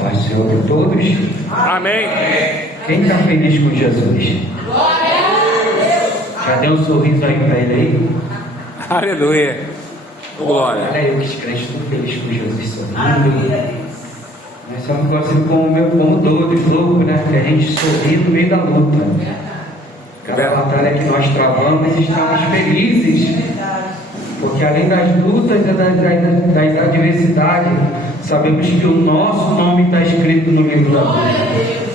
Paz do Senhor para todos. Amém. Quem está feliz com Jesus? Já deu um sorriso aí para ele aí? Aleluia. Glória. Olha aí, os crentes estão felizes com Jesus sorrindo. Nós somos conhecidos como doidos, loucos, né? Que a gente sorri no meio da luta. Cada batalha que nós travamos, estamos felizes. Porque além das lutas e das adversidades, sabemos que o nosso nome está escrito no livro da vida.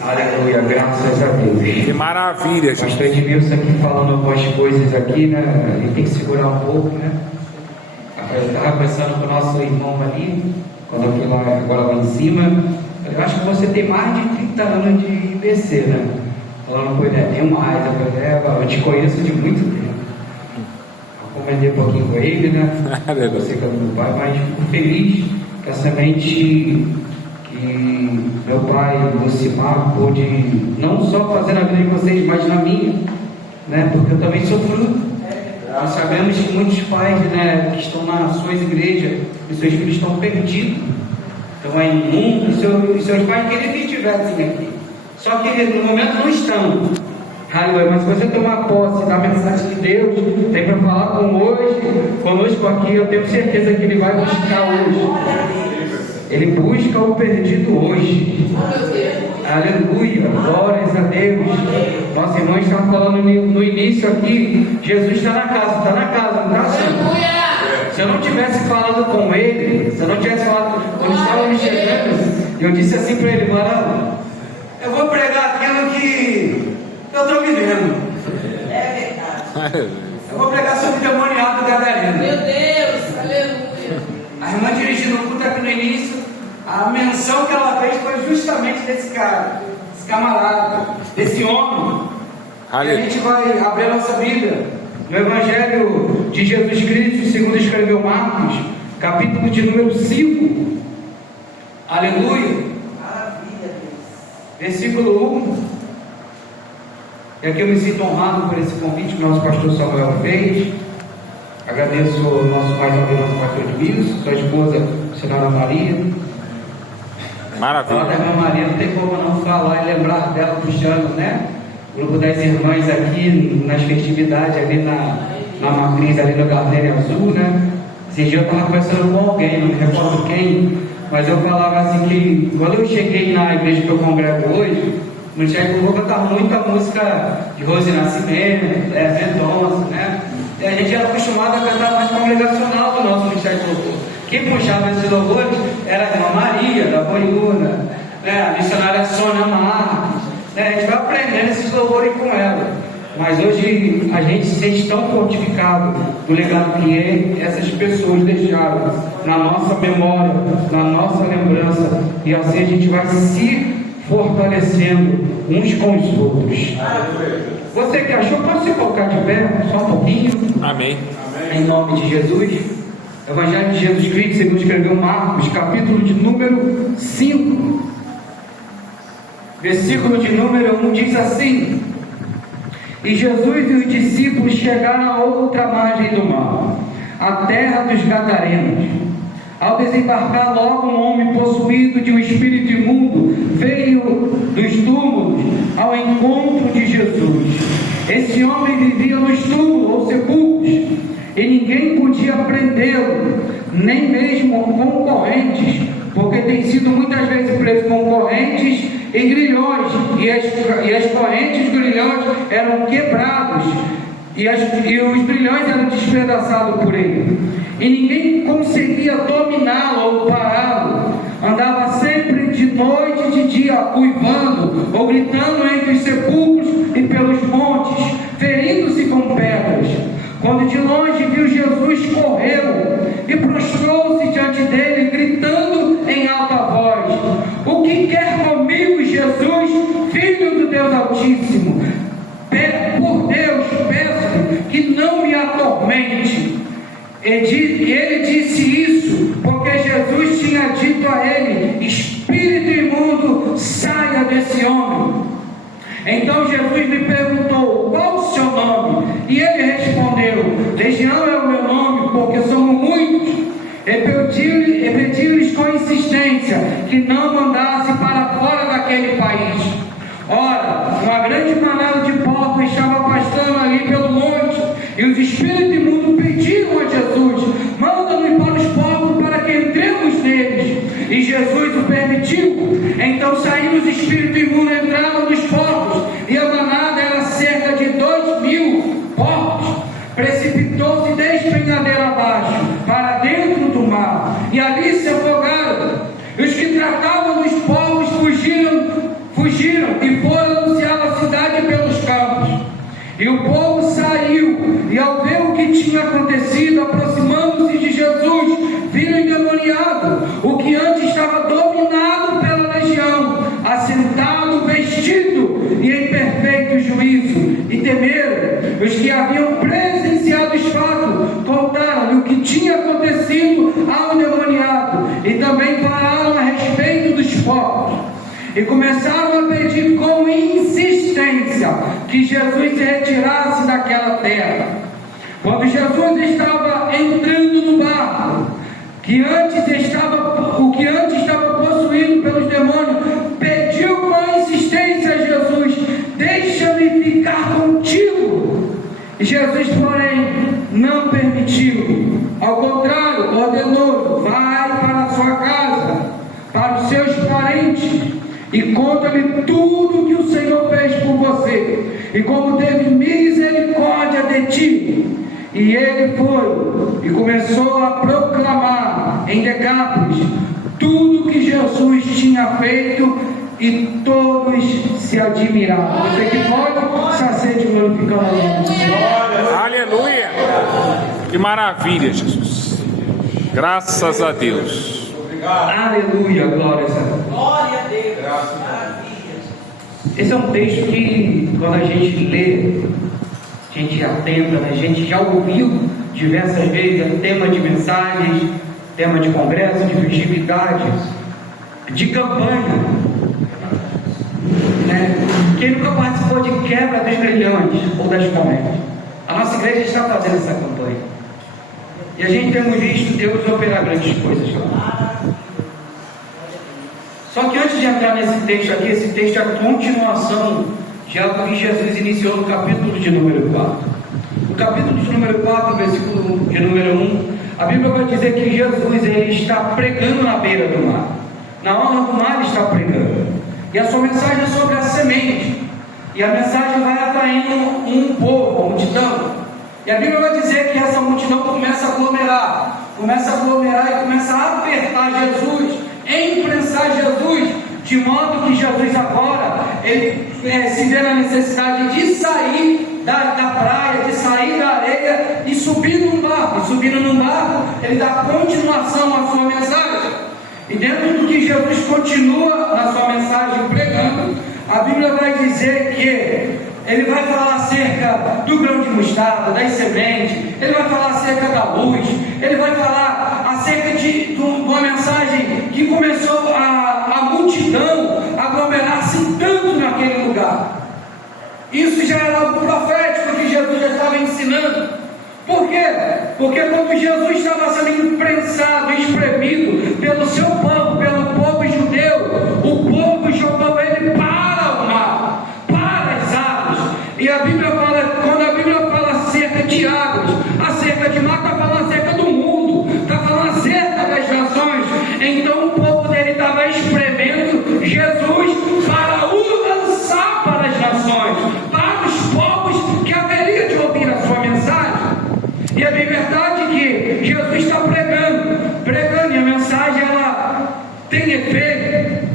Aleluia, graças a Deus. Que maravilha, O Jesus. pastor Edmilson aqui falando algumas coisas aqui, né? Ele tem que segurar um pouco, né? Eu estava conversando com o nosso irmão ali, quando eu fui lá, agora lá em cima. Eu acho que você tem mais de 30 anos de IBC, né? Falando com ele, tem mais. Eu falei, eu te conheço de muito tempo. Eu comentei um pouquinho com ele, né? Você que é do meu pai, mas fico feliz que a semente que meu pai, Lucimar, pôde não só fazer na vida de vocês, mas na minha, né? Porque eu também sou fruto. Nós sabemos que muitos pais, né, que estão nas suas igrejas e seus filhos estão perdidos, estão aí no mundo, e seus pais queriam que estivessem aqui, só que no momento não estão. Aleluia. Mas se você tomar posse da mensagem de Deus, tem para falar conosco aqui, eu tenho certeza que Ele vai buscar hoje. Ele busca o perdido hoje. Aleluia, glórias a Deus. Nossa irmã estava falando no início aqui, Jesus está na casa, não está assim? Se eu não tivesse falado com ele, se eu não tivesse falado, quando estava me chegando, eu disse assim para ele, mano, eu vou pregar aquilo que eu estou vivendo. É verdade. Eu vou pregar sobre o demoniado do Gadareno. Meu Deus, aleluia. A irmã dirigindo o culto aqui no início, a menção que ela fez foi justamente desse cara, desse camarada, desse homem. E a gente vai abrir a nossa Bíblia no Evangelho de Jesus Cristo, segundo escreveu Marcos, capítulo de número 5. Aleluia. Maravilha, Deus. Versículo 1. E aqui eu me sinto honrado por esse convite que o nosso pastor Samuel fez. Agradeço ao nosso pai também, nosso pastor Edmilson, sua esposa, a senhora Maria. Maravilha. Falar da irmã Maria, não tem como não falar e lembrar dela puxando, né? O grupo das irmãs aqui, nas festividades, ali na matriz, ali no Gardenia Azul, né? Esse dia eu estava conversando com alguém, não me recordo quem, mas eu falava assim que, quando eu cheguei na igreja que eu congrego hoje, no Tiago vou cantar muita música de Rose Nascimento, Mendonça, né? E a gente era acostumado a cantar mais congregacional do nosso Ministério de Louvor. Quem puxava esses louvores era a irmã Maria, da Boiúna, né? A missionária Sônia Marques, né? A gente vai aprendendo esses louvores com ela. Mas hoje a gente se sente tão fortificado do legado que essas pessoas deixaram na nossa memória, na nossa lembrança, e assim a gente vai se fortalecendo uns com os outros. Você que achou, pode se colocar de pé, só um pouquinho. Amém. Em nome de Jesus. Evangelho de Jesus Cristo, segundo escreveu Marcos, capítulo de número 5, versículo de número 1, diz assim: E Jesus e os discípulos chegaram a outra margem do mar, a terra dos Gadarenos. Ao desembarcar, logo um homem possuído de um espírito imundo veio dos túmulos ao encontro de Jesus. Esse homem vivia nos túmulos ou sepulcros, e ninguém podia prendê-lo, nem mesmo com correntes, porque tem sido muitas vezes preso com correntes e grilhões, e as correntes e grilhões eram quebrados, e os grilhões eram despedaçados por ele, e ninguém conseguia dominá-lo ou pará-lo. Andava sempre de noite e de dia, uivando ou gritando entre os sepulcros e pelos montes, ferindo-se com pedras. Quando de longe viu Jesus, correu e prostrou-se diante dele, gritando em alta voz: O que quer comigo, Jesus, Filho do Deus Altíssimo? Por Deus, peço que não me atormente. E ele disse isso porque Jesus tinha dito a ele: Espírito imundo, saia desse homem. Então Jesus lhe perguntou: Qual o seu nome? E ele respondeu: Legião é o meu nome, porque somos muitos. E pediu-lhes com insistência: advertência que não mandasse para fora daquele país. Ora, uma grande manada de porcos estava pastando ali pelo monte, e os espíritos imundos pediam a Jesus: manda-nos para os porcos para que entremos neles. E Jesus o permitiu. Então saíram os espíritos imundos, entraram nos porcos, e a manada era cerca de 2.000 porcos. Precipitou-se despenhadeira abaixo, para dentro do mar, e ali se afogaram. E os que tratavam dos porcos fugiram e foram anunciar a cidade pelos campos. E o povo saiu, e ao ver o que tinha acontecido, aproximando-se de Jesus, viram endemoniado, o que antes estava dominado pela legião, assentado, vestido e em perfeito juízo, e temeram. Os que haviam presenciado os fatos contaram-lhe o que tinha acontecido ao endemoniado, e também falaram a respeito dos porcos. E começaram a pedir com insistência que Jesus se retirasse daquela terra. Quando Jesus estava entrando no barco, o que antes estava possuído pelos demônios, pediu com insistência a Jesus: deixa-me ficar contigo. E Jesus, porém, não permitiu. Ao contrário, ordenou: vai para a sua casa, para os seus parentes, e conta-lhe tudo que o Senhor fez por você, e como teve misericórdia de ti. E ele foi e começou a proclamar em Decápolis tudo que Jesus tinha feito, e todos se admiravam. Você que pode, se acende glorificando a Deus. Aleluia! Que maravilha, Jesus. Graças a Deus. Aleluia, glória a Deus. Glória a Deus. Maravilha. Esse é um texto que, quando a gente lê, a gente atenta, né? A gente já ouviu diversas vezes, é tema de mensagens, tema de congresso, de festividades, de campanha, né? Quem nunca participou de quebra dos grilhões ou das comédias? A nossa igreja está fazendo essa campanha, e a gente temos visto Deus operar grandes coisas lá. Só que antes de entrar nesse texto aqui, esse texto é a continuação de algo que Jesus iniciou no capítulo de número 4. No capítulo de número 4, versículo de número 1, a Bíblia vai dizer que Jesus ele está pregando na beira do mar. Na orla do mar ele está pregando. E a sua mensagem é sobre a semente. E a mensagem vai atraindo um povo, uma multidão. E a Bíblia vai dizer que essa multidão começa a aglomerar e começa a apertar Jesus, imprensar Jesus, de modo que Jesus agora ele se vê na necessidade de sair da praia, de sair da areia e subir num barco. E subindo num barco, ele dá continuação à sua mensagem. E dentro do que Jesus continua na sua mensagem pregando, a Bíblia vai dizer que ele vai falar acerca do grão de mostarda, das sementes, ele vai falar acerca da luz, ele vai falar acerca de uma mensagem que começou a multidão aglomerar-se tanto naquele lugar. Isso já era algo profético que Jesus já estava ensinando. Por quê? Porque quando Jesus estava sendo imprensado, espremido pelo seu povo, pelo povo judeu, o povo jogou ele para o mar, para as águas. E a Bíblia fala, quando a Bíblia fala acerca de águas, acerca de mar, está falando acerca do mundo, está falando acerca das nações. Então o povo dele estava espremendo Jesus para o lançar para as nações, para os povos que haveria de ouvir a sua mensagem. E a verdade é que Jesus está pregando, e a mensagem ela tem efeito.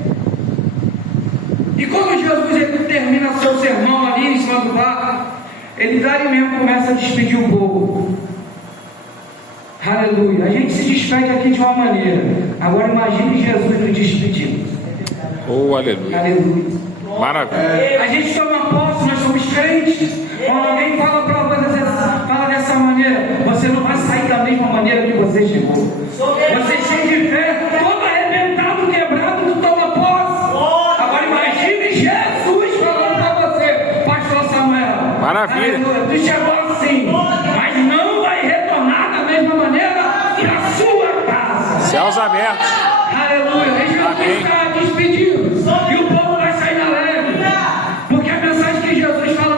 E quando Jesus ele termina seu sermão ali em cima do barco, ele dali mesmo começa a despedir o povo. Aleluia. A gente se despede aqui de uma maneira. Agora imagine Jesus nos despedindo. Oh, aleluia. Aleluia. Maravilha. A gente toma posse, nós somos crentes. Quando alguém fala para você, fala dessa maneira, você não vai sair da mesma maneira que você chegou. Você cheio de fé, todo arrebentado, quebrado, tu toma posse. Agora imagine Jesus falando para você, pastor Samuel. Maravilha. Aleluia. Tu chegou assim, mas não vai retornar da mesma maneira para a sua casa. Céus abertos. Aleluia. E Jesus está despedindo. E o povo vai sair na leve. Porque a mensagem que Jesus fala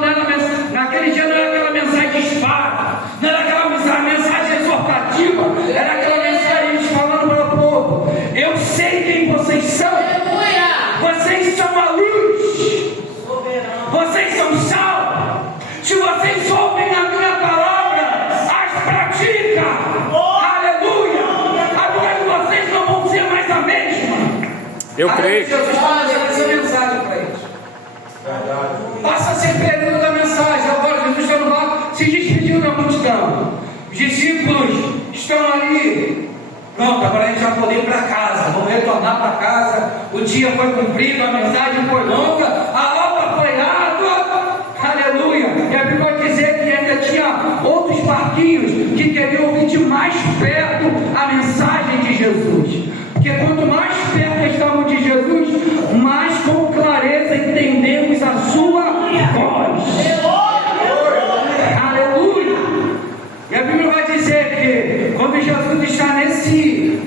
naquele dia não era aquela mensagem de espada, não era aquela mensagem exortativa, era aquela mensagem falando para o povo: eu sei quem vocês são. Vocês são a luz. Vocês são sal. Se vocês ouvem a minha palavra, as praticam. Aleluia. Agora vocês não vão ser mais a mesma. Eu creio. Jesus fala essa mensagem para eles. Passa a ser período da mensagem. Agora Jesus está no barco, se despediu da multidão. Os discípulos estão ali. Pronto, agora a gente vai poder ir para casa. Vamos retornar para casa. O dia foi cumprido, a mensagem foi longa, a obra foi árdua. Aleluia. E a Bíblia vai dizer que ainda tinha outros barquinhos que queriam ouvir de mais perto a mensagem de Jesus. Porque quanto mais perto estamos de Jesus, mais com clareza entendemos a sua voz. Aleluia. E a Bíblia vai dizer que quando Jesus está nesse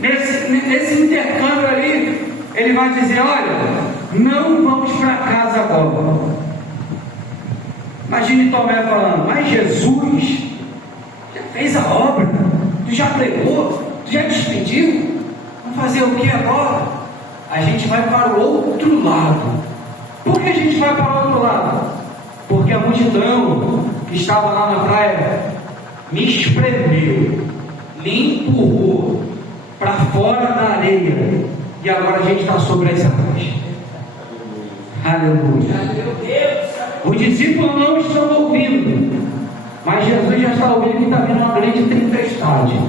intercâmbio ali, ele vai dizer: olha, não vamos para casa agora. Imagine Tomé falando: mas Jesus já fez a obra, tu já pregou, tu já despediu, vamos fazer o que agora? A gente vai para o outro lado. Por que a gente vai para o outro lado? Porque a multidão que estava lá na praia me espremeu, me empurrou para fora da areia, e agora a gente está sobre as águas. Aleluia. Os discípulos não estão ouvindo, mas Jesus já está ouvindo que está vindo uma grande tempestade.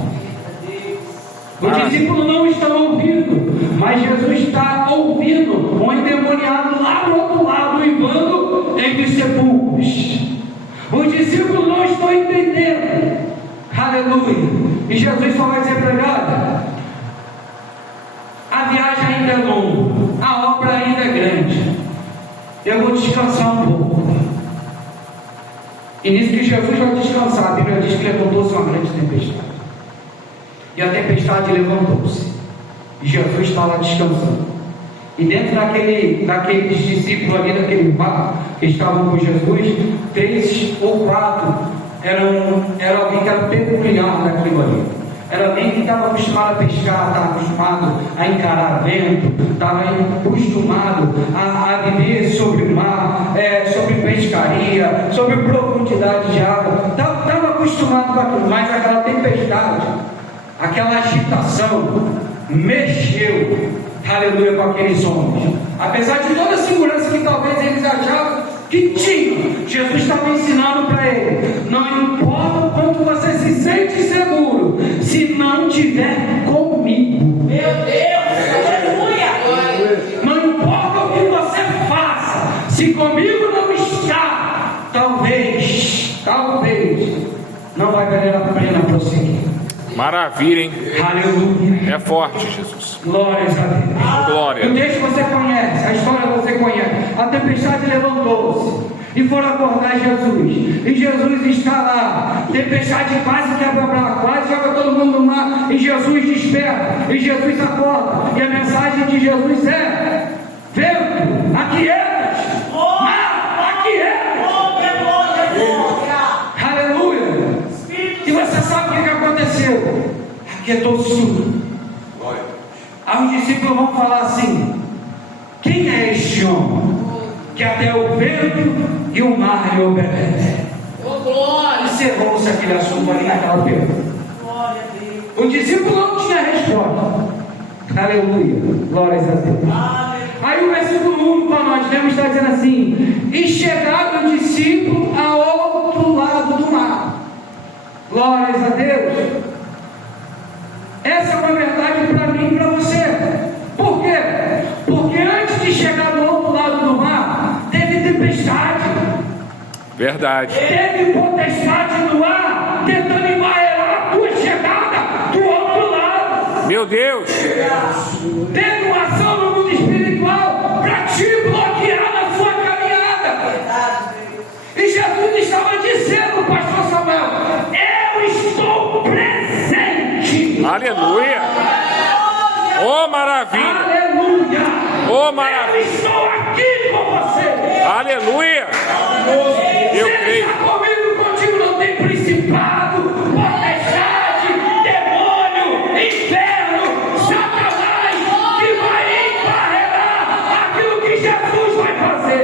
Os discípulos não estão ouvindo, mas Jesus está ouvindo um endemoniado lá do outro lado, uivando entre os sepulcros. Os discípulos não estão entendendo. Aleluia. E Jesus só vai dizer para ele: a viagem ainda é longa, a obra ainda é grande, eu vou descansar um pouco. E nisso que Jesus vai descansar, a Bíblia diz que levantou-se uma grande tempestade. E a tempestade levantou-se, e Jesus está lá descansando. E dentro daqueles discípulos ali, daquele barco que estavam com Jesus, 3 ou 4 era alguém que era peculiar naquilo ali. Era alguém que estava acostumado a pescar, estava acostumado a encarar vento, estava acostumado a viver sobre o mar, sobre pescaria, sobre profundidade de água. Estava acostumado com aquilo, mas aquela tempestade, aquela agitação, mexeu, aleluia, com aqueles homens. Apesar de toda a segurança que talvez eles achavam que tinham, Jesus estava ensinando para ele: não importa o quanto você se sente seguro, se não tiver comigo. Meu Deus, aleluia. Não importa o que você faça, se comigo não está, talvez não vai valer a pena prosseguir. Maravilha, hein? Aleluia. É forte, Jesus. Glórias a Deus. Glória. O texto você conhece, a história você conhece. A tempestade levantou-se e foram acordar Jesus. E Jesus está lá. Tempestade quase quebra a barra, quase joga todo mundo no mar. E Jesus desperta. E Jesus acorda. E a mensagem de Jesus é: vento, aquietas. Mar, aquietas. Aleluia. E você sabe o que aconteceu? Aquietou-se tudo. Aí os discípulos vão falar assim: quem é este homem que até o vento e o mar lhe obedecem? Encerrou-se aquele assunto ali naquela pergunta. O discípulo não tinha resposta. Aleluia. Glórias a Deus. Aí o versículo 1 para nós temos está dizendo assim: e chegaram o discípulo ao outro lado do mar. Glórias a Deus. Essa é uma verdade para mim e para você. Por quê? Porque antes de chegar do outro lado do mar, teve tempestade. Verdade. Teve potestade no ar, tentando embarrear a tua chegada do outro lado. Meu Deus. Teve uma ação no mundo espiritual para te bloquear na sua caminhada. E Jesus estava dizendo, pastor Samuel: eu estou presente. Aleluia. Oh, maravilha. Aleluia. Oh, Eu maravilha. estou aqui com você. Aleluia. Eu Se ele creio. está comigo, contigo não tem principado, potestade, demônio, inferno, Satanás, que vai embarrear aquilo que Jesus vai fazer.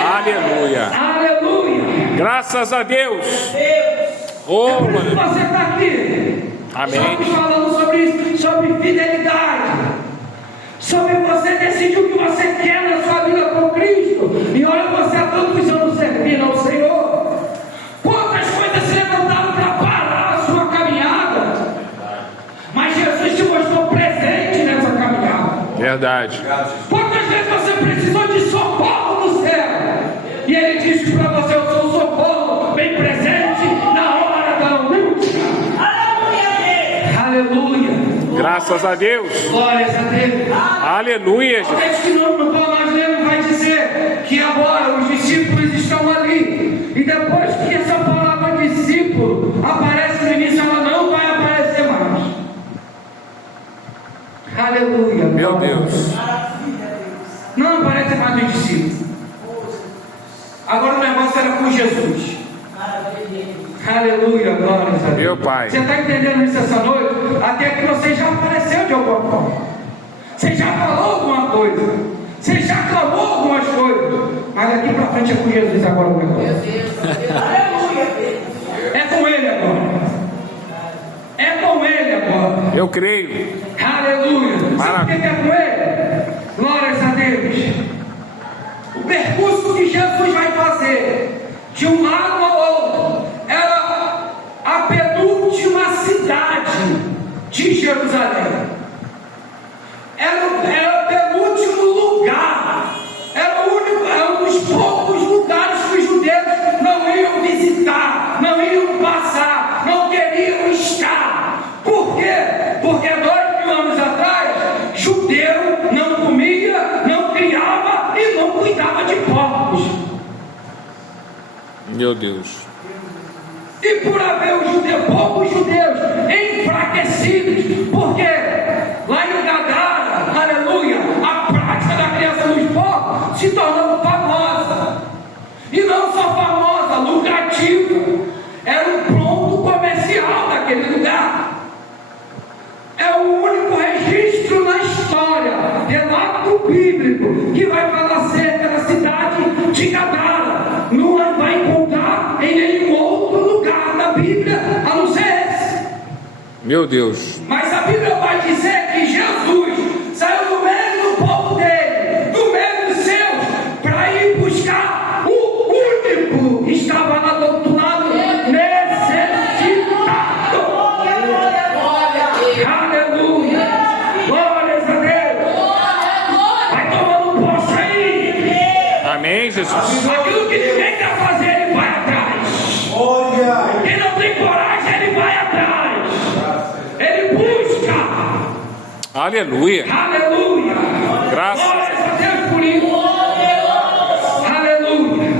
Aleluia. Aleluia. Graças a Deus. Oh, Por isso mano. você está aqui. Amém. Estamos falando sobre isso, sobre fidelidade. Sobre você decidir o que você quer na sua vida com Cristo. E olha você há tantos anos servindo ao Senhor. Quantas coisas se levantaram para parar a sua caminhada. Mas Jesus te mostrou presente nessa caminhada. Verdade. Quantas vezes você precisou de socorro do céu? E Ele disse para você: eu sou o socorro bem presente na hora da angústia. Aleluia. Graças a Deus. Glórias a Deus. Aleluia, O Jesus. texto no qual nós lemos vai dizer que agora os discípulos estão ali. E depois que essa palavra discípulo aparece no início, ela não vai aparecer mais. Aleluia. Meu Deus. Não aparece mais os discípulos. Agora o negócio era com Jesus. Aleluia, glórias a Deus. Meu Pai. Você está entendendo isso essa noite? Até que você já apareceu de alguma forma. Você já falou alguma coisa. Você já clamou algumas coisas. Mas daqui para frente é com Jesus agora o negócio. É com Ele agora. É com Ele agora. Eu creio. Aleluia. Sabe o que é com Ele? Glórias a Deus. O percurso que Jesus vai fazer de um lado ao outro era a penúltima cidade de Jerusalém. Era o penúltimo lugar. Era um dos poucos lugares que os judeus não iam visitar, não iam passar, não queriam estar. Por quê? Porque 2000 anos atrás, judeu não comia, não criava e não cuidava de porcos. Meu Deus. E por haver poucos judeus enfraquecidos, porque lá em Gadara, aleluia, a prática da criação dos porcos se tornou famosa. E não só famosa, lucrativa. Era um ponto comercial daquele lugar. É o único registro na história, relato bíblico, que vai falar acerca da cidade de Gadara. Não vai encontrar em nenhum outro lugar da Bíblia, a não ser esse. Meu Deus. Mas a Bíblia vai dizer que Jesus saiu do meio do povo dele, do meio dos seus, para ir buscar o único que estava lá do outro lado, necessitado. Aleluia. Glórias a Deus. Vai tomando posse aí. Amém, Jesus. Aquilo que ninguém quer fazer, ele vai atrás. Quem não tem coragem, ele vai atrás. Ele busca. Aleluia. Aleluia. Graças Glórias a Deus por isso. Aleluia.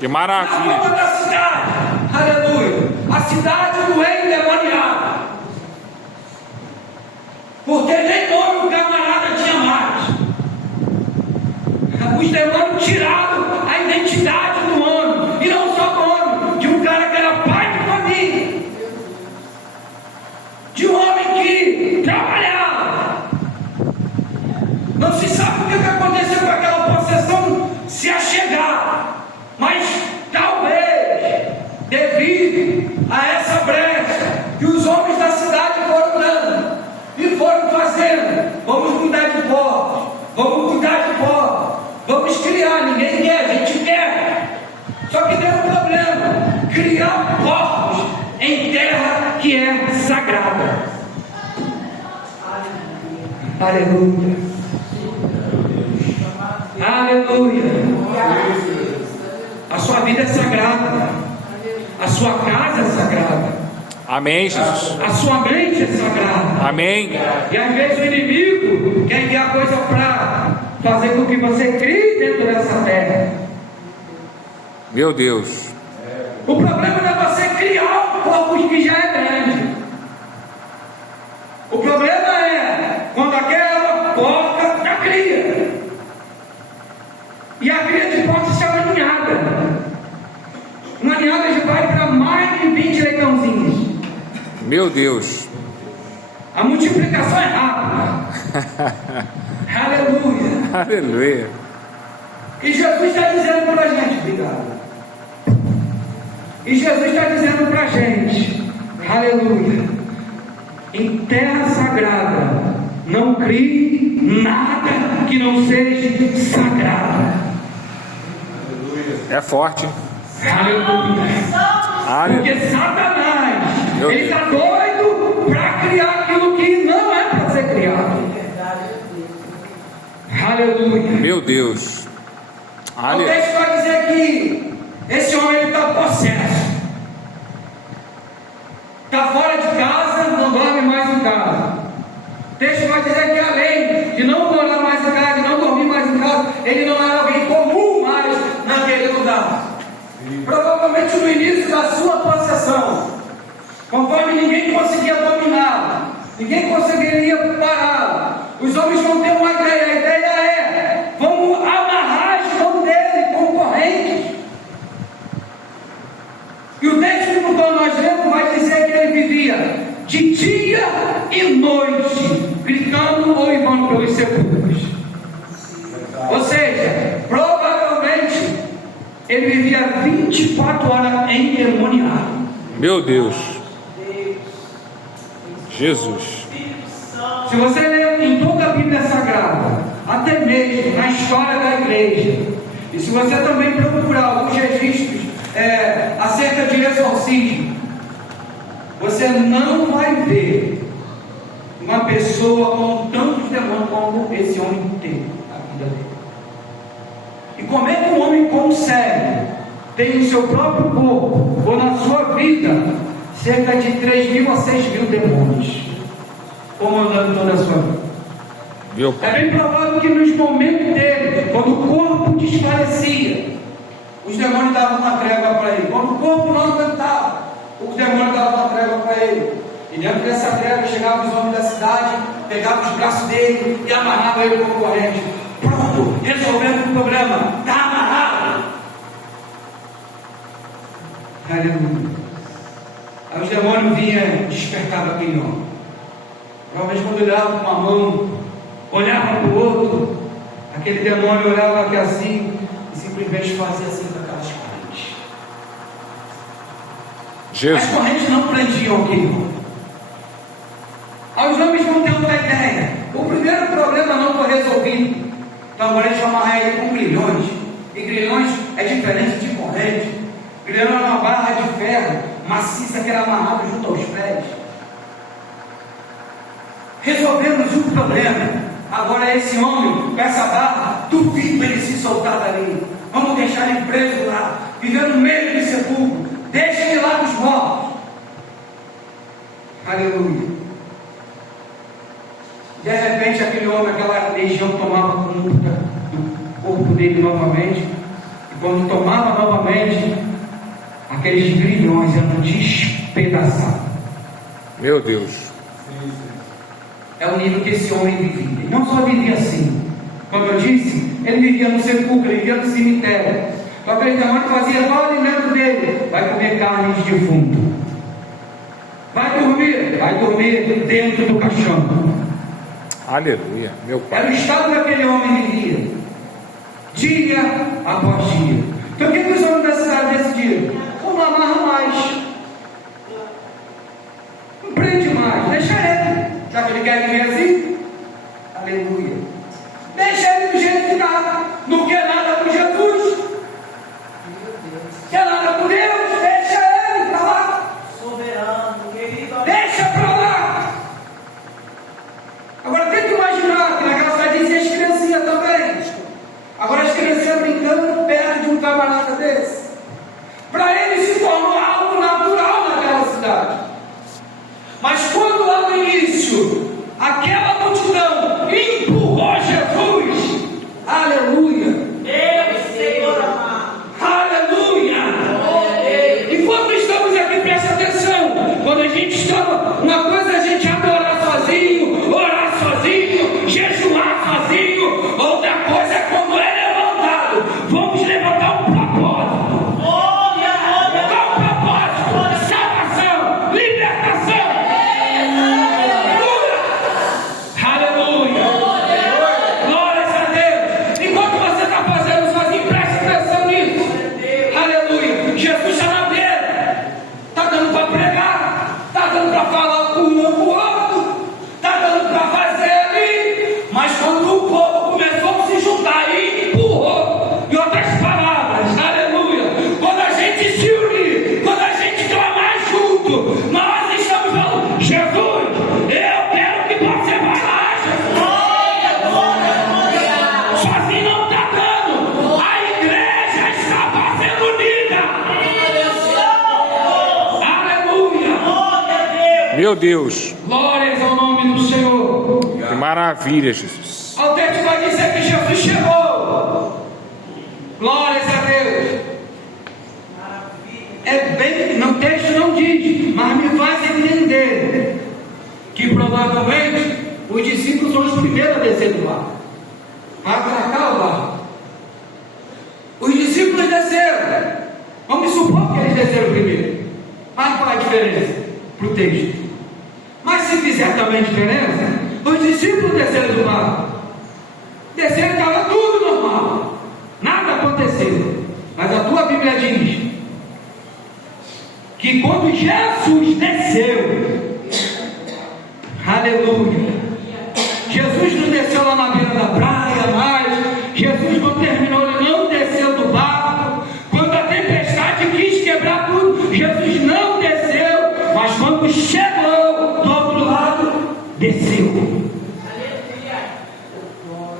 Que A maravilha. porta da cidade. Aleluia. A cidade do rei demoniado. Porque nem nome o camarada tinha mais. Os demônios tiraram a identidade do homem. E não só do homem, de um cara que era pai de família. De um homem que trabalhava. Não se sabe o que aconteceu com aquela possessão se achegar. Mas talvez, devido a essa brecha que os homens da cidade foram dando e foram fazendo, vamos cuidar de porcos, vamos cuidar de porcos, vamos criar, ninguém quer, a gente quer. Só que tem um problema: criar porcos em terra que é sagrada. Aleluia. Aleluia. A sua vida é sagrada. A sua casa é sagrada. Amém, Jesus. A sua mente é sagrada. Amém. E às vezes o inimigo quer enviar coisa para fazer com que você crie dentro dessa terra. Meu Deus. O problema não é você criar um corpo que já é grande. O problema é boca da cria. E a cria de porco se chama ninhada. Uma ninhada de vai para mais de 20 leitãozinhos. Meu Deus. A multiplicação é rápida. Aleluia. Aleluia. E Jesus está dizendo para a gente, obrigado. E Jesus está dizendo para a gente, aleluia, em terra sagrada, não crie nada que não seja sagrado. É forte. Aleluia. Porque Satanás, ele está doido para criar aquilo que não é para ser criado. Aleluia. Meu Deus. O texto vai dizer que esse homem está possesso. Está fora de casa, não dorme mais em casa. O texto vai dizer que além de não morar mais em casa, de não dormir mais em casa, ele não era alguém comum mais naquele lugar. Provavelmente no início da sua possessão, conforme ninguém conseguia dominá-lo, ninguém conseguiria pará-lo, os homens vão ter uma ideia. A ideia é: vamos amarrar as mãos dele com correntes. E o texto que nós lemos vai dizer que ele vivia de dia e noite, gritando ou irmando pelos sepulcros. Ou seja, provavelmente ele vivia 24 horas endemoniado. Meu Deus. Jesus. Se você ler em toda a Bíblia Sagrada, até mesmo na história da igreja, e se você também procurar alguns registros acerca de exorcismo, você não vai ver uma pessoa com tantos demônios como esse homem teve na vida dele. E como é que um homem consegue ter no seu próprio corpo ou na sua vida cerca de 3.000 a 6.000 demônios comandando toda a sua vida? É bem provável que nos momentos dele, quando o corpo desfalecia, os demônios davam uma trégua para ele. Quando o corpo não aguentava, os demônios davam uma trégua para ele. E dentro dessa trégua chegavam os homens da cidade, pegavam os braços dele e amarravam ele com corrente. Pronto, resolvendo o problema, está amarrado. Aleluia. Aí os demônios vinham e despertavam aquele homem. Provavelmente quando olhava com uma mão, olhava para o outro, aquele demônio olhava aqui assim e simplesmente fazia assim com aquelas correntes. Jesus. As correntes não prendiam aquele homem. Aí os homens vão ter outra ideia. O primeiro problema não foi resolvido. Então agora eles vão amarrar ele com grilhões. E grilhões é diferente de corrente. Grilhão é uma barra de ferro maciça que era amarrada junto aos pés. Resolvemos o problema. Agora esse homem, com essa barra, duvido ele se soltar dali. Vamos deixar ele preso lá, vivendo no meio de sepulcro. Deixa ele lá dos mortos. Aleluia. De repente aquele homem, aquela legião tomava conta do corpo dele novamente. E quando tomava novamente, aqueles grilhões eram despedaçados. Meu Deus. É o nível que esse homem vivia. E não só vivia assim. Como eu disse, ele vivia no sepulcro, ele vivia no cemitério. Só que aquele demônio fazia qual o alimento dele? Vai comer carne de defunto. Vai dormir dentro do caixão. Aleluia, meu Era o Pai. estado que aquele homem vivia, dia após dia. Então o que os homens da cidade decidiram? Não amarra mais, não prende mais, deixa ele. Já que ele quer viver assim, aleluia, deixa ele do jeito que está. Não quer nada com Jesus, quer nada com Deus, deixa ele para lá. Soberano, querido. Deixa para lá. Agora tem que imaginar que naquela cidade existia as criancinhas também. Agora as criancinhas brincando perto de um camarada desse. Para ele se tornou algo natural naquela cidade. Mas quando lá no início aquela multidão empurrou Jesus, aleluia, Deus, Senhor amado. aleluia. Enquanto estamos aqui, presta atenção. Quando a gente estava, uma coisa é a gente adorar sozinho, orar sozinho, jejuar Meu Deus. Glórias ao nome do Senhor. Que maravilha, Jesus. O texto vai dizer que Jesus chegou. Glórias a Deus. No texto não diz, mas me faz entender que provavelmente os discípulos são os primeiros a descer do barco, a atracar o barco. Os discípulos desceram. Vamos supor que eles desceram primeiro. Mas não faz diferença para o texto. Mas se fizer também diferença, os discípulos desceram do barco. Desceram, estava tudo normal. Nada aconteceu. Mas a tua Bíblia diz que quando Jesus desceu, aleluia, Jesus não desceu lá na beira da praia, mas Jesus, quando terminou, ele não desceu do barco. Quando a tempestade quis quebrar tudo, Jesus não desceu, mas quando chegou do outro lado, desceu.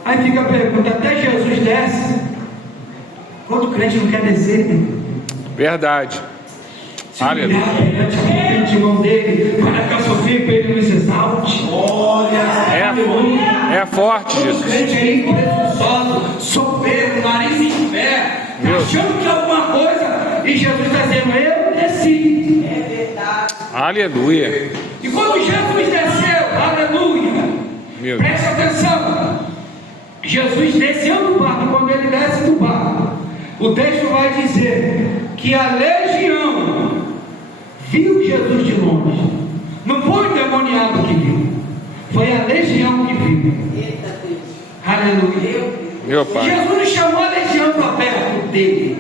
Aí fica a pergunta, até Jesus desce, quando o crente não quer descer, Verdade. Aleluia. de mão dele, para que eu sofri para ele nos exalte. É forte, O Jesus. crente aí presunçoso, soberbo, nariz em pé, achando que é alguma coisa, e Jesus está dizendo, eu desci. É verdade. Aleluia. E quando Jesus desceu, aleluia, Meu Deus. preste atenção, Jesus desceu do barco. Quando ele desce do barco, o texto vai dizer que a legião viu Jesus de longe. Não foi o demoniado que viu, foi a legião que viu. Eita Deus. Aleluia. Meu Pai. Jesus chamou a legião para perto dele.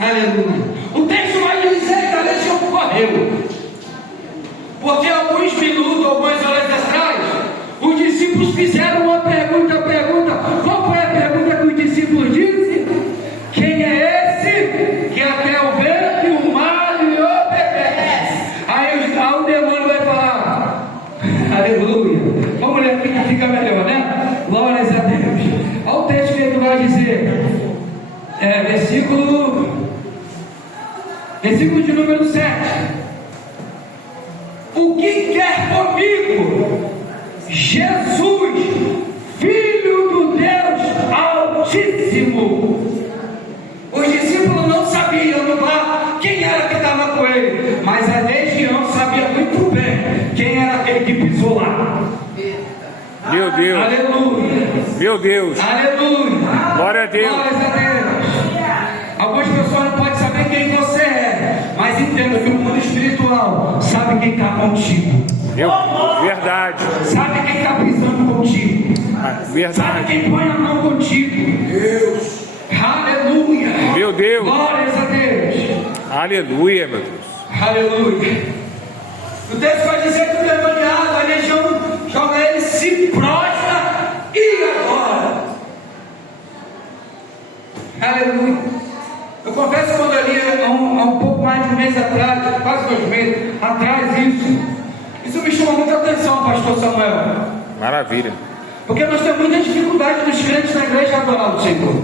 Aleluia. O texto vai dizer que a legião correu, porque alguns minutos, algumas horas atrás, os discípulos fizeram uma pergunta. Qual foi a pergunta que os discípulos disseram? Quem é esse que até o vento e o mar lhe obedece? Aí o demônio vai falar, aleluia. Vamos ler aqui que fica melhor, né? Glórias a Deus. Olha o texto que ele vai dizer, versículo de número 7. O que quer comigo, Jesus, Filho do Deus Altíssimo? Os discípulos não sabiam no bar quem era que estava com ele, mas a legião sabia muito bem quem era aquele que pisou lá. Meu Deus. Aleluia. Meu Deus. Aleluia. Glória a Deus. Glórias a Deus. Algumas pessoas não podem saber quem você é, mas entenda que o mundo espiritual sabe quem está contigo. Verdade. Sabe quem está pisando contigo. Sabe Verdade. quem põe a mão contigo. Deus. Aleluia. Meu Deus. Glórias a Deus. Aleluia, meu Deus. Aleluia. O texto vai dizer que o demoniado, a legião, joga ele, se prostra e agora. Aleluia. Eu confesso, quando eu li há um pouco mais de um mês atrás, quase 2 meses atrás, isso me chamou muita atenção, pastor Samuel. Maravilha. Porque nós temos muita dificuldade dos crentes na igreja adorar o Senhor.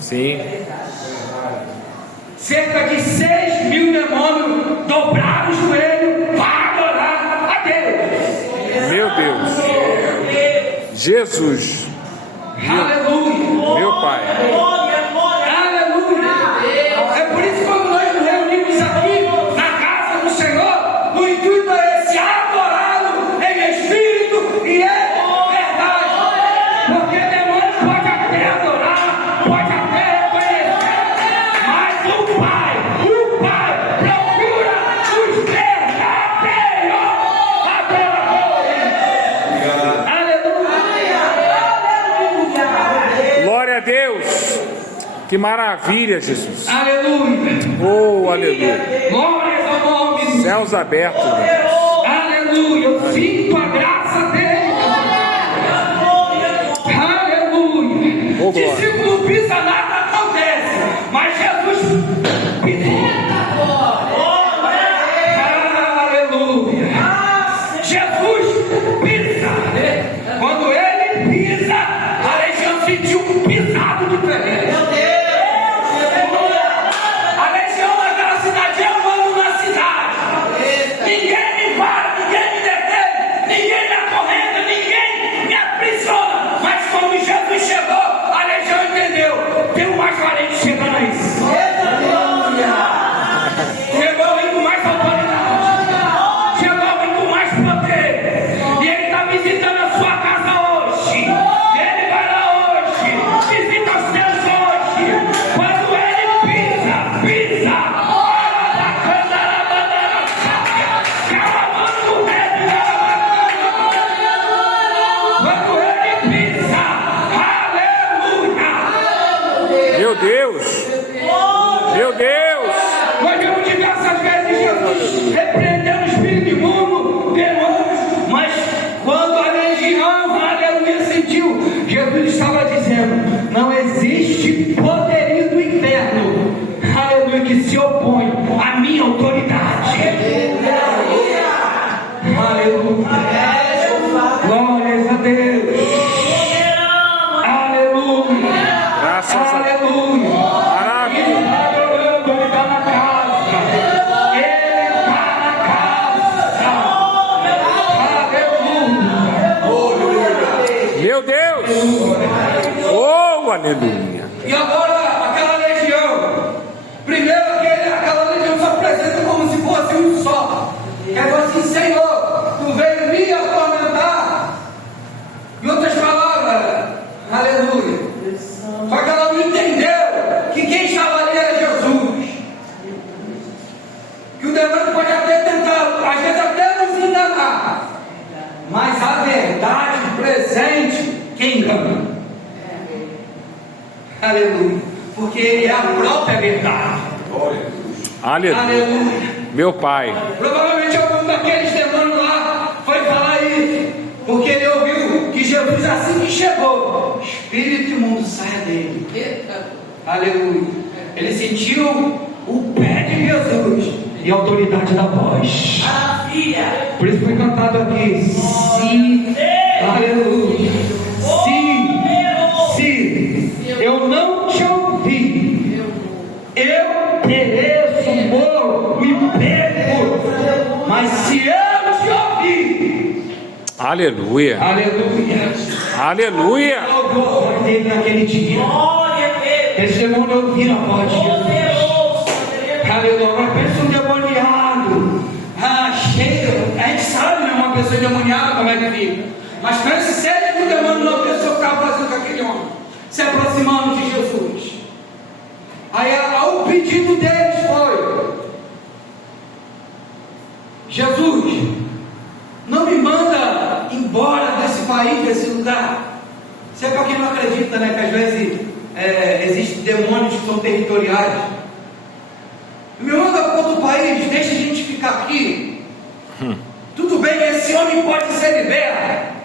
Sim. Cerca de 6.000 demônios dobraram o joelho para adorar a Deus. Meu Deus. Jesus. Aleluia. Meu Pai. Aleluia. É por isso que quando nós nos reunimos aqui na casa do Senhor, o intuito é esse: adorá-lo em espírito e em verdade. Porque demônio pode até adorar, pode até reconhecer, mas o Pai procura os verdadeiros adoradores. Aleluia. Glória a Deus. Que maravilha, Jesus. Aleluia. Oh, aleluia. Glórias ao nome do Senhor. Céus abertos, meu Deus. Aleluia. Eu sinto a graça dele. Aleluia. Oh, glória. Discípulo pisa, nada acontece, mas Jesus pisa. Aleluia. Jesus pisa. Quando ele pisa, a legião sentiu um pisado diferente. A legião daquela cidade é um ano na cidade. Ninguém quando ele pisa. Aleluia! Meu Deus! Meu Deus! Nós vemos diversas vezes Jesus repreendendo o espírito imundo, demônios, mas quando a legião, aleluia, sentiu, Jesus estava dizendo: não existe poderio do inferno, aleluia, que se opõe à minha autoridade. Aleluia! Glórias a Deus! Aleluia! Graças a Deus! Aleluia! Maravilha! Ele está na casa! Ele está na casa! Aleluia! Meu Deus! Oh, aleluia! E agora aquela legião, primeiro aquela legião se apresenta como se fosse um só. Que é assim: Senhor, tu veio me atormentar. Em outras palavras, aleluia. Só que ela não entendeu que quem estava ali era Jesus. Que o demônio pode até tentar, às vezes até nos enganar, mas a verdade presente, quem engana? Aleluia. Porque ele é a própria verdade. Aleluia! Aleluia. Meu Pai! Provavelmente algum daqueles demônios lá foi falar isso, porque ele ouviu que Jesus, assim que chegou, espírito imundo saia dele. Aleluia. Ele sentiu o pé de Jesus e a autoridade da voz. Maravilha. Por isso foi cantado aqui: se, aleluia, se eu não te ouvir, eu pereço, morro, me perco. Mas se eu te ouvir, Aleluia! aleluia, Aleluia! ouviu a voz dele naquele dia. Glória a Deus. Esse demônio ouviu a voz de Jesus. Poderoso. Aleluia. Agora pensa um demoniado, cheio. A gente sabe, né, uma pessoa endemoniada como é que fica. Mas pensa sério que o demônio não pensou que estava fazendo com aquele homem, se aproximando de Jesus. Aí o pedido deles foi: Jesus, não me manda embora desse país, desse lugar. Isso é para quem não acredita, né? Que às vezes existem demônios que são territoriais. Me manda para outro país, deixa a gente ficar aqui. Tudo bem, esse homem pode ser liberto.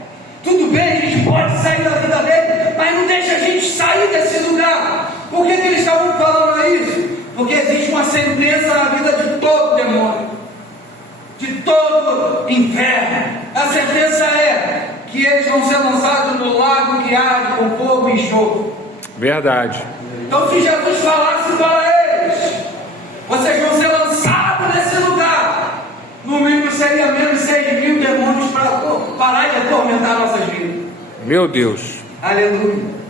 Tudo bem, a gente pode sair da vida dele, mas não deixa a gente sair desse lugar. Por que eles estavam falando isso? Porque existe uma sentença na vida de todo demônio, de todo inferno. A sentença é que eles vão ser lançados no lago que arde com fogo e enxofre. Verdade. Então, se Jesus falasse para eles: vocês vão ser lançados nesse lugar, no mínimo seria menos 6.000 demônios para parar de atormentar nossas vidas. Meu Deus! Aleluia.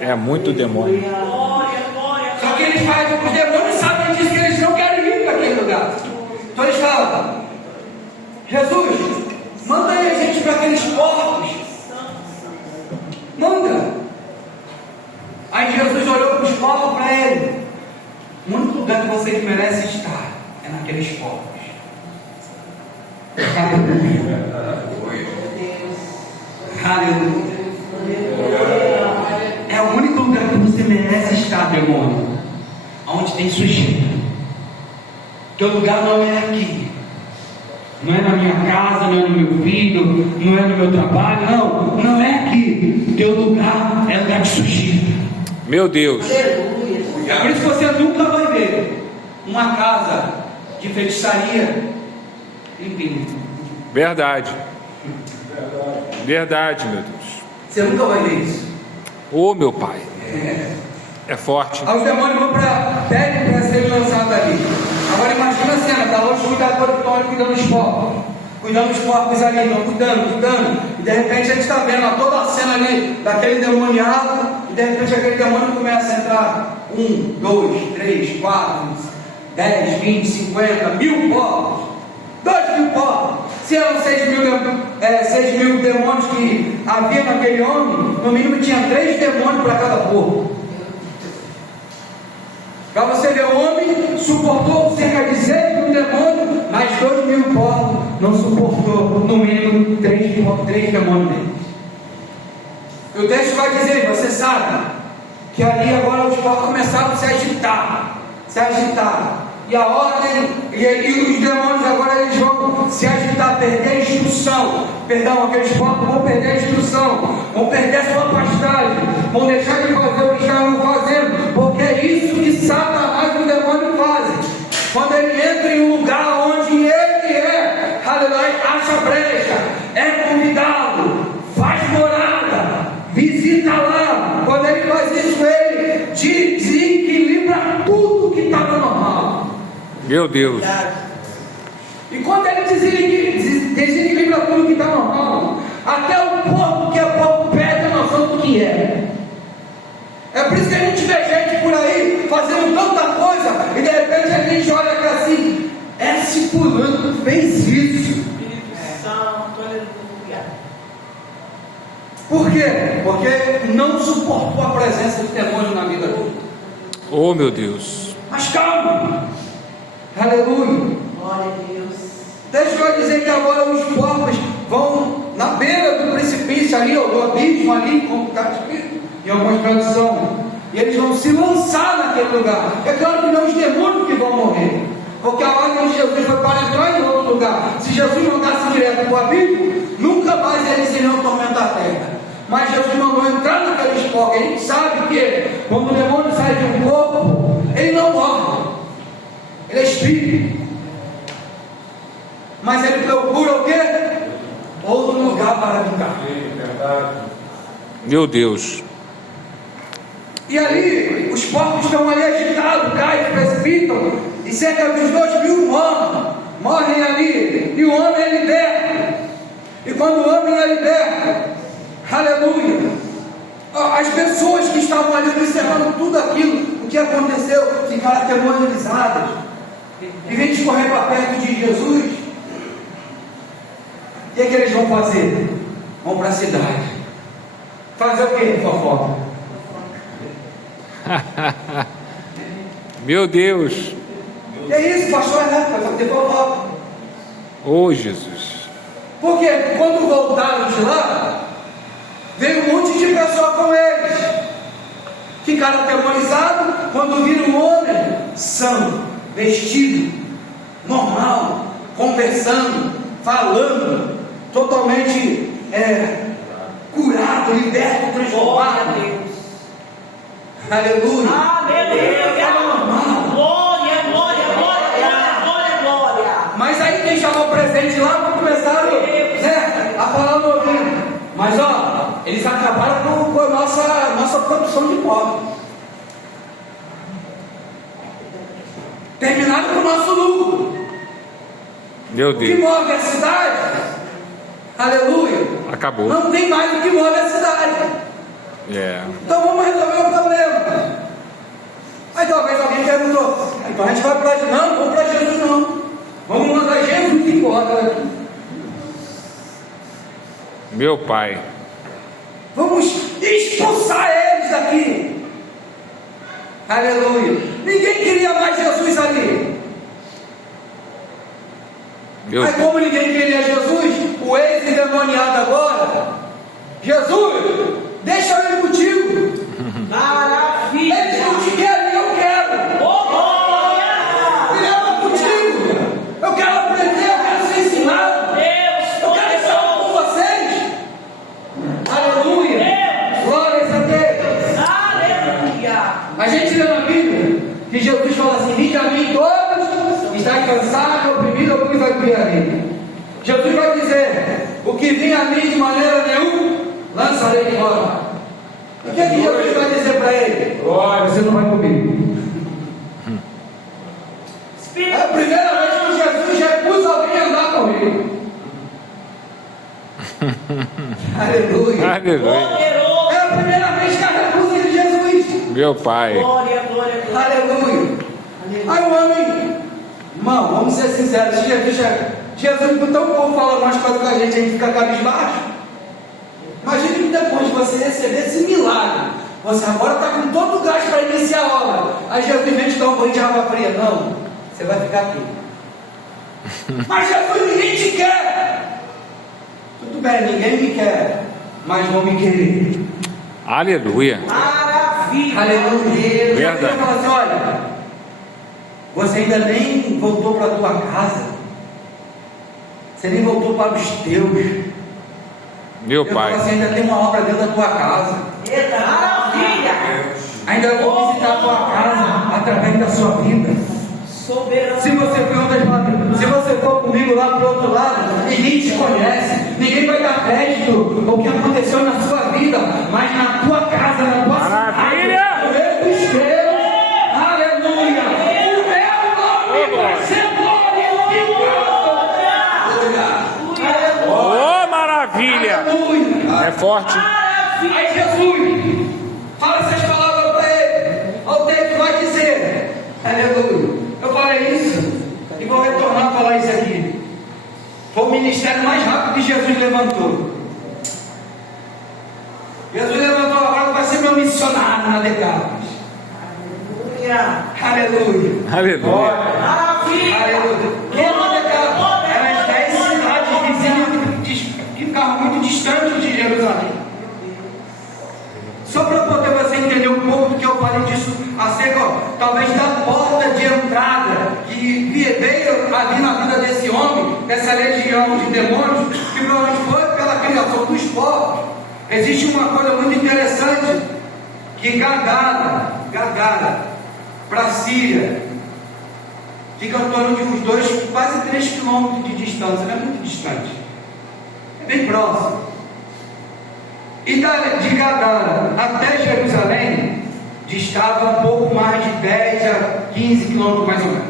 É muito demônio. Glória, glória. Só que eles fazem, os demônios sabem disso, que eles não querem ir para aquele lugar. Então eles falam: Jesus, manda aí a gente para aqueles porcos. Manda. Aí Jesus olhou para os porcos para ele: o único lugar que vocês merecem estar é naqueles porcos. Aleluia. Aleluia. É o único lugar que você merece estar, demônio, onde tem sujeira. Teu lugar não é aqui, não é na minha casa, não é no meu filho, não é no meu trabalho, não é aqui. Teu lugar é lugar de sujeira. Meu Deus! É por isso que você nunca vai ver uma casa de feitiçaria limpinha. Verdade. Verdade, meu Deus. Você nunca vai ver isso. Ô, meu Pai. É forte. Aí os demônios vão pedem para serem lançados ali. Agora imagina a cena: está lá os cuidadores que estão ali cuidando dos porcos. Cuidando dos porcos ali, estão cuidando. E de repente a gente está vendo toda a cena ali daquele demoniado. E de repente aquele demônio começa a entrar 1, 2, 3, 4, 10, 20, 50, 1.000 porcos. 2.000 porcos. Se eram 6.000 demônios que havia naquele homem, no mínimo tinha 3 demônios para cada porco. Para você ver, o homem suportou cerca de 6 mil demônios, mas 2 mil porcos não suportou, no mínimo, 3 demônios deles. E o texto vai dizer, você sabe, que ali agora os porcos começaram a se agitar. E a ordem, e os demônios agora eles vão se agitar, perder a instrução. Perdão, aqueles porcos vão perder a instrução, vão perder a sua pastagem, vão deixar de fazer o que estavam fazendo, porque é isso que Satanás e o demônio fazem. Quando ele entra em um lugar onde ele é, aleluia, acha brecha, é convidado, faz morada, visita lá. Quando ele faz isso, ele desequilibra tudo que estava normal. Meu Deus. E quando ele desequilibra tudo que está normal, até o porco que é porco perde a noção do que é. É por isso que a gente vê gente por aí fazendo tanta coisa e de repente a gente olha aqui assim, esse fulano fez isso. Por quê? Porque não suportou a presença de demônio na vida dele. Oh, meu Deus. Mas calma. Aleluia. Glória a Deus. Deixa eu dizer que agora os porcos vão na beira do precipício ali, ou do abismo ali, como está escrito em algumas traduções, e eles vão se lançar naquele lugar. É claro que não os demônios que vão morrer, porque a ordem de Jesus foi para entrar em outro lugar. Se Jesus mandasse direto para o abismo, nunca mais eles iriam tormentar a terra. Mas Jesus mandou entrar naqueles porcos. A gente sabe que quando o demônio sai de um corpo, ele não morre, ele é espírito. Mas ele procura o quê? Outro lugar para habitar. Meu Deus. E ali, os porcos estão ali agitados, caem, precipitam, e cerca dos 2 mil morrem ali, e o homem é liberto. E quando o homem é liberto, aleluia, as pessoas que estavam ali observando tudo aquilo, o que aconteceu, ficaram atemorizadas, em vez de correr para perto de Jesus, o que é que eles vão fazer? Vão para a cidade. Fazer o que, fofoca? Meu Deus. Que é isso, pastor? Vai fazer fofoca. Oh, Jesus. Porque quando voltaram de lá, veio um monte de pessoa com eles. Ficaram atemorizados quando viram um homem são, vestido, normal, conversando, falando, totalmente curado, liberto, transformado. Aleluia. Aleluia. Glória, glória, glória, glória. Mas aí quem chamou presente lá começaram, né, a falar no ouvido. Mas ó, eles acabaram com a nossa produção de pobre. Terminaram com o nosso lucro. Meu O que Deus. move a cidade, aleluia, Acabou. não tem mais o que move a cidade. Então vamos resolver o problema. Aí talvez alguém perguntou, então a gente vai para Jesus. Não, vamos para Jesus não. Vamos mandar Jesus embora daqui. Meu Pai. Vamos expulsar eles daqui. Aleluia. Ninguém queria mais Jesus ali. Meu Aí como ninguém queria Jesus, o ex-endemoniado agora, Jesus, deixa eu ir contigo. Maravilha. Eles não te querem, eu quero. Glória. Me leva contigo. Eu quero aprender, eu quero ser ensinado. Eu quero estar com vocês. Aleluia. Glórias a Deus. Aleluia. A gente lê na Bíblia que Jesus fala assim: vinde a mim todos, está cansado, oprimido, alguém vai vir a mim. Jesus vai dizer: o que vem a mim de maneira nenhuma, lançarei fora. O que é que Jesus vai dizer para ele? Você não vai comigo. É a primeira vez que Jesus recusa alguém a andar comigo. Aleluia. Aleluia. Poderoso. É a primeira vez que a recusa de Jesus. Meu Pai. Glória, glória, glória. Aleluia. Aí o homem, irmão, vamos ser sinceros, Jesus, então o povo fala mais coisas com a gente fica cabisbaixo. Imagine que depois de você receber esse milagre, Você agora está com todo o gás para iniciar a obra. Aí Jesus vem te dar um banho de água fria. Não, você vai ficar aqui. Mas Jesus, ninguém te quer. Tudo bem, ninguém me quer, mas vão me querer. Aleluia. Maravilha. Aleluia. Verdade. Jesus fala assim: olha, você ainda nem voltou para a tua casa. Você nem voltou para os teus. Meu Eu Pai. falo assim, ainda tem uma obra dentro da tua casa. Maravilha. Ainda vou visitar a tua casa através da sua vida. Soberano. Se você for uma das palavras, se você for comigo lá para o outro lado, ninguém te conhece, ninguém vai dar crédito ao que aconteceu na sua vida, mas na tua casa, na tua Maravilha! cidade, no meio dos teus, aleluia! O meu nome vai ser glorificado! Oh, maravilha! Aleluia! É forte. Aí Jesus fala essas palavras para ele. Olha o texto vai dizer. Aleluia. Eu falei isso e vou retornar a falar isso aqui. Foi o ministério mais rápido que Jesus levantou. Jesus levantou agora para ser meu missionário na Decápolis. Aleluia. Aleluia. Maravilha. Aleluia. Que na Decápolis eram as 10 cidades vizinhas que ficavam muito distantes de Jerusalém. Só para poder você entender um pouco do que eu falei disso acerca, talvez da porta de entrada que veio ali na vida desse homem, essa legião de demônios, que provavelmente foi pela criação dos povos. Existe uma coisa muito interessante, que Gadara, para a Síria, fica em torno de uns 2, quase 3 quilômetros de distância, não é muito distante, é bem próximo. E de Gadara até Jerusalém distava um pouco mais de 10 a 15 quilômetros mais ou menos.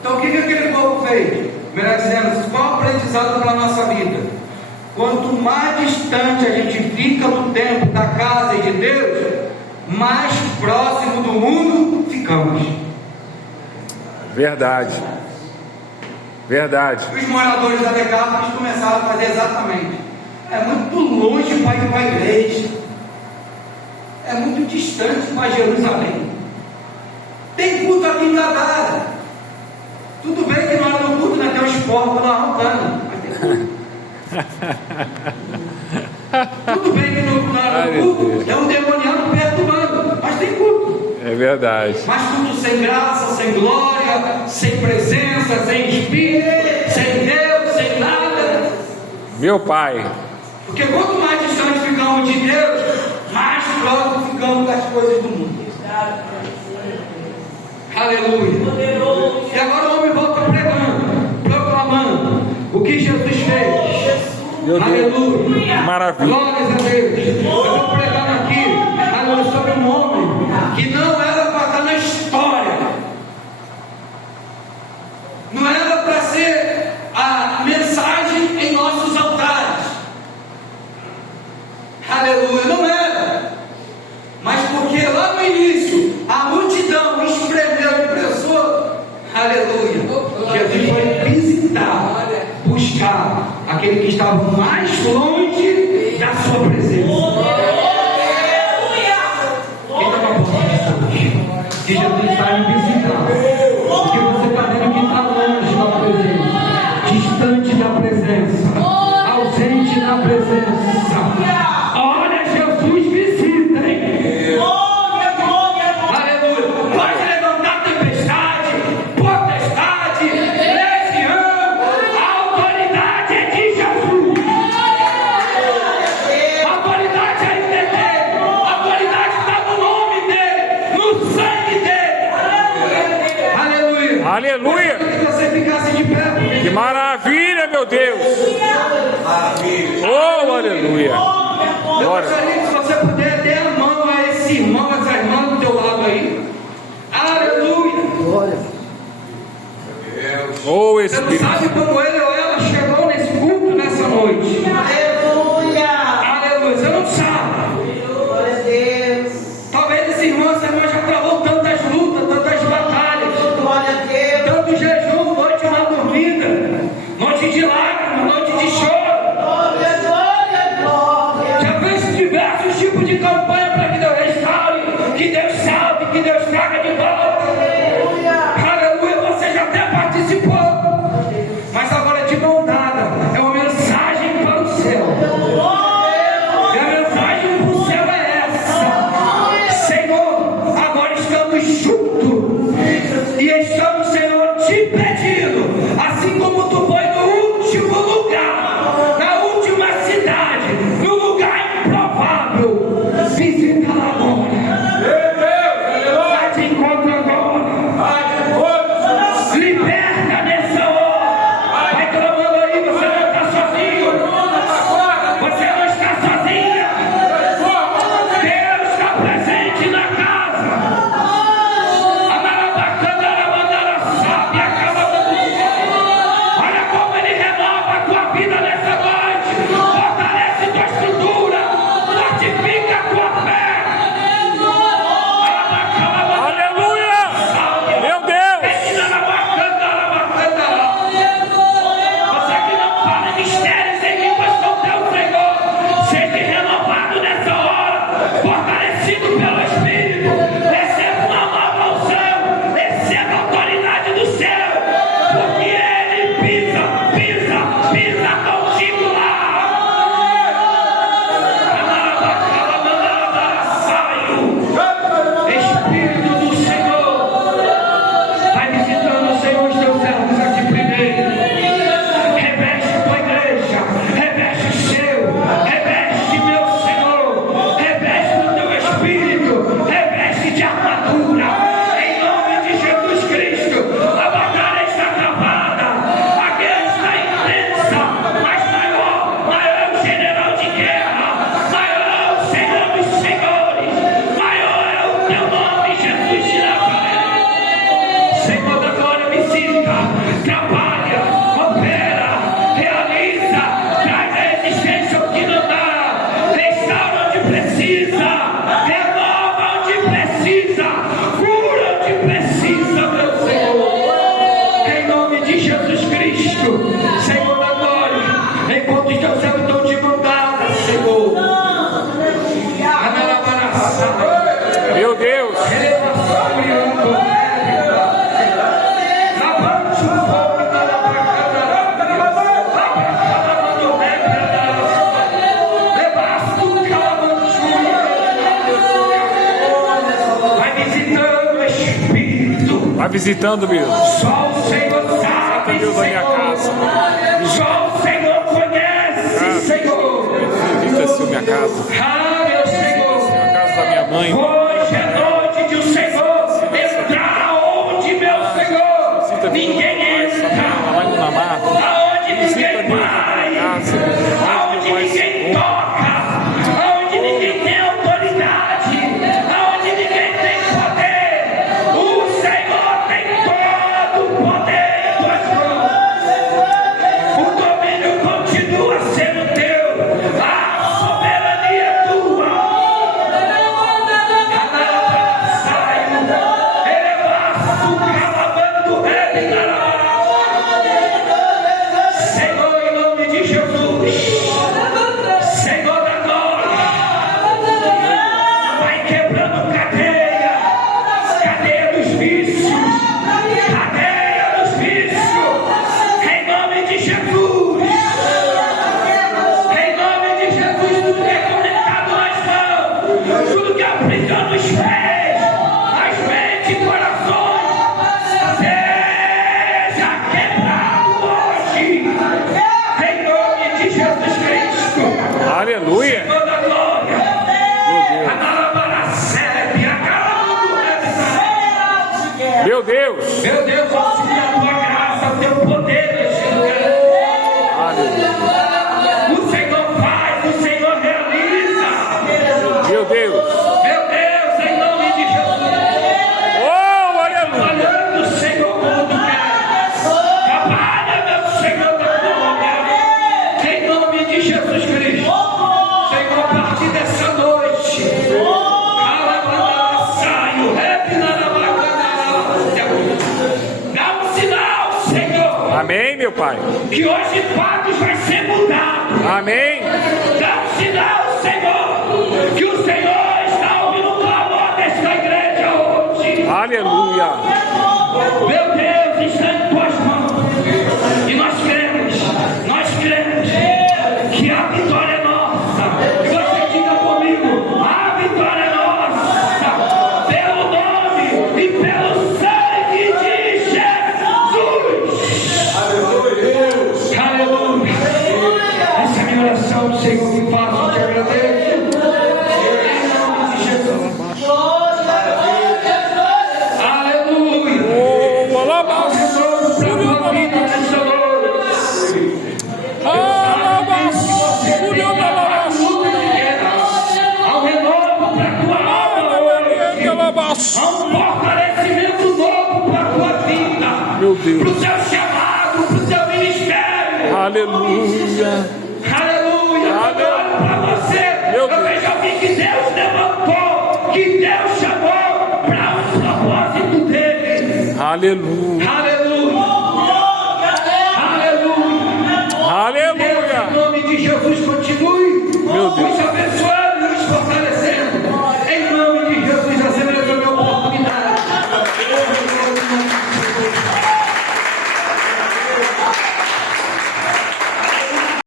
Então o que aquele povo fez? Melhor dizendo, qual é o aprendizado para a nossa vida? Quanto mais distante a gente fica do tempo da casa e de Deus, mais próximo do mundo ficamos. Verdade. Verdade. Os moradores da Decápolis começaram a fazer exatamente. É muito longe para ir para a igreja. É muito distante para Jerusalém. Tem culto aqui em Gadara. Tudo bem que na hora do culto não tem uns porcos lá roncando, mas tem culto. Tudo bem que na hora do culto é um demoniano perturbando, mas tem culto. É verdade. Mas culto sem graça, sem glória, sem presença, sem espírito, sem Deus, sem nada. Meu Pai. Porque quanto mais distante ficamos de Deus, mais próximo ficamos das coisas do mundo. Aleluia. E agora o homem volta pregando, proclamando o que Jesus fez. Meu Aleluia. Deus. Maravilha. Glórias a Deus. Eu estou pregando aqui, aleluia, sobre um homem que não era para estar na história. Não era para ser a mensagem em nossos altares. Aleluia, não era. Mas porque lá no início a multidão espremeu e pressou. Aleluia. Jesus foi visitar, buscar aquele que estava mais longe da sua presença. Quem está com a porta de que Jesus está me visitar. Porque você está vendo que está longe da presença, distante da presença, ausente da presença. Olha, Jesus visita, hein? Aleluia. Pode levantar tempestade, potestade, legião. A autoridade é de Jesus. A autoridade ainda é dele. A autoridade está no nome dele, no sangue dele. Aleluia. Aleluia. Eu queria que você ficasse de pé. Que maravilha, meu Deus. Oh, aleluia. Eu Glória. gostaria que se você puder dar a mão a esse irmão, essa irmã do teu lado aí. Aleluia. Oh, Você não Espírito. sabe como ele ou ela chegou nesse culto nessa noite. Aleluia. Aleluia. Você não sabe. Glória a Deus. Talvez esse irmão, essa irmã já travou tantas lutas, tantas batalhas, Glória a Deus. tanto jejum, noite mal dormida, noite de lágrimas, noite de choro. Glória, glória, glória. Já fez diversos tipos de campanha. visitando, Deus. Só o Senhor sabe, Deus, a minha casa. Só o Senhor conhece, Senhor. Visita, minha casa. Ah, meu Senhor. A casa da minha mãe. Hoje é noite de o Senhor entrar onde, meu Senhor, ninguém entra. Aonde ninguém vai. Aonde ninguém toca. Aonde ninguém tem autoridade. Aonde ninguém tem poder. O Senhor tem todo o poder em tuas mãos. O domínio continua sendo teu. A soberania é tua. Senhor, em nome de Jesus, Senhor da glória, vai quebrando cadeia dos vícios, cadeia dos vícios, em nome de Jesus, em nome de Jesus, tudo que é conectado nas mãos, tudo que aprisiona os pés, as mentes e corações, seja quebrado hoje, em nome de Jesus Cristo. Aleluia. Senhor da glória, Meu Deus. meu Deus, auxilia a tua graça, o teu poder neste lugar. Aleluia. O Senhor faz, o Senhor realiza. Meu Deus. Meu Deus, em nome de Jesus. Oh, aleluia. Trabalhando, Senhor, como tu queres. Trabalha, meu Senhor da glória. Em nome de Jesus Cristo. Senhor, a partir dessa noite. Dá um sinal, Senhor. Amém, meu Pai. Que hoje Pagos vai ser mudado. Amém. Dá um sinal, Senhor. Que o Senhor está ouvindo o clamor desta igreja hoje. Aleluia. Meu Deus, está em tuas mãos. E nós cremos que a vitória é nossa. E você diga comigo: a vitória é nossa. Pelo nome e pelo sangue de Jesus. Aleluia. Essa é a minha oração, Senhor, que faço, te agradeço. Em nome de Jesus. Aleluia. Oh, alabaço. Ao renovo para a tua alma hoje. Há um fortalecimento novo para a tua vida. Meu Deus. Para o teu chamado, para o teu ministério. Aleluia. Aleluia. Agora para você. Meu Eu Deus. vejo alguém que Deus levantou, que Deus chamou para um propósito dele. Aleluia. Aleluia.